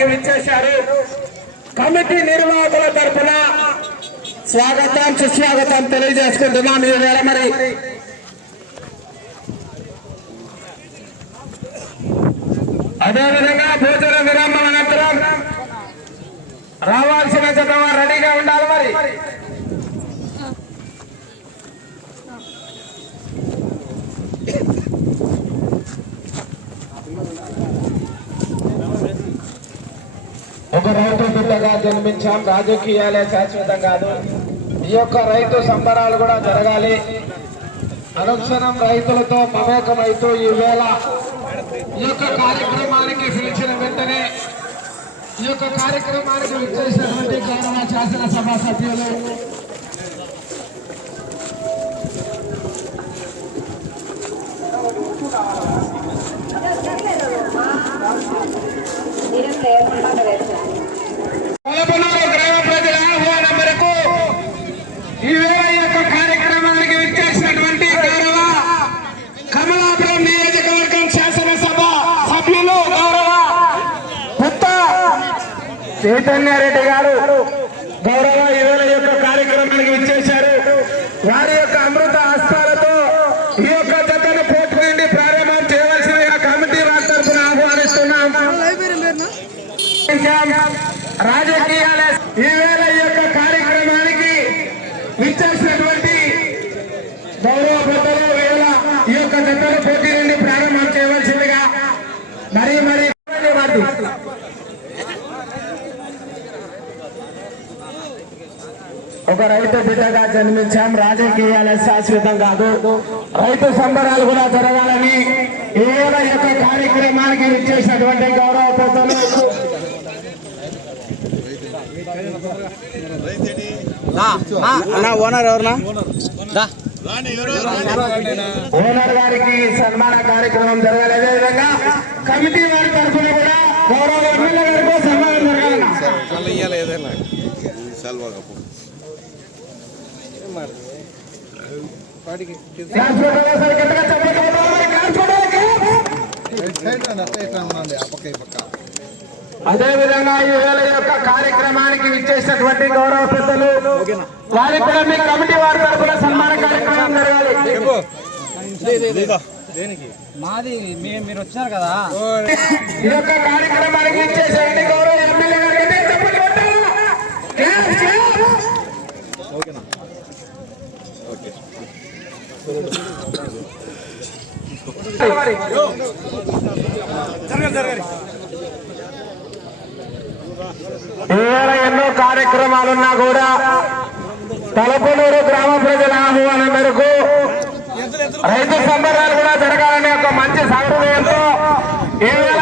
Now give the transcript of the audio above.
కార్యక్రమానికి విచ్చేశారు కమిటీ నిర్వాహకుల తరఫున స్వాగతం సుస్వాగతం తెలియజేసుకుంటున్నాం ఈ వేళ మరి. అదేవిధంగా భోజన విరామం అనంతరం రావాల్సిన జత రెడీగా ఉండాలి మరి. ఒక రైతు బిడ్డగా జన్మించాం. రాజకీయాలే శాశ్వతం కాదు. ఈ యొక్క రైతు సంబరాలు కూడా జరగాలి. అనుక్షణం రైతులతో మమేకమైతూ ఈ వేళ ఈ యొక్క కార్యక్రమానికి పిలిచిన వెంటనే ఈ యొక్క కార్యక్రమానికి విచ్చేసినటువంటి గౌరవ శాసనసభ సభ్యులు లేదు గ్రామ ప్రజల ఆహ్వానం మేరకు ఈ వేళ ఈ యొక్క కార్యక్రమానికి విచ్చేసినటువంటి గౌరవ కమలాపురం నియోజకవర్గం శాసనసభ సభ్యులు గౌరవ పుత్త చైతన్యారెడ్డి గారు గౌరవ ఈవేళ యొక్క కార్యక్రమానికి విచ్చేశారు. వారి యొక్క అమృత హస్తాలతో ఈ యొక్క జతను పోటీ నుండి ప్రారంభం చేయవలసిందిగా కమిటీ వారి తరఫున ఆహ్వానిస్తున్నాం. రాజకీయాల ఈవేళ ఈ యొక్క కార్యక్రమానికి విచ్చేసినటువంటి గౌరవ పెద్దలు వేళ ఈ యొక్క జతను పోటీ నుండి ప్రారంభం చేయవలసిందిగా మరియు మరి ఒక రైతు బిడ్డగా జన్మించాం. రాజకీయాల శాశ్వతం కాదు. రైతు సంబరాలు కూడా జరగాలని ఈ యొక్క కార్యక్రమానికి విచ్చేసినటువంటి గౌరవ ఓనర్ ఎవరన్నా? దా. ఓనర్ గారికి సన్మాన కార్యక్రమం జరగాలి. అదేవిధంగా కమిటీ వారి తరఫున కూడా గౌరవ ఎమ్మెల్యే గారికి సన్మానం జరగాలి అదేవిధంగా ఈ వేళ యొక్క కార్యక్రమానికి విచ్చేసినటువంటి గౌరవ పెద్దలు వారికి కూడా మీ కమిటీ వారి తరఫున సన్మాన కార్యక్రమం జరగాలి. మాది మీరు వచ్చారు కదా? ఈ యొక్క కార్యక్రమానికి ఇవాళ ఎన్నో కార్యక్రమాలున్నా కూడా తలపలూరు గ్రామ ప్రజల ఆహ్వానం మేరకు రైతు సంబరాలు కూడా జరగాలనే ఒక మంచి సంప్రదాయంతో ఇవాళ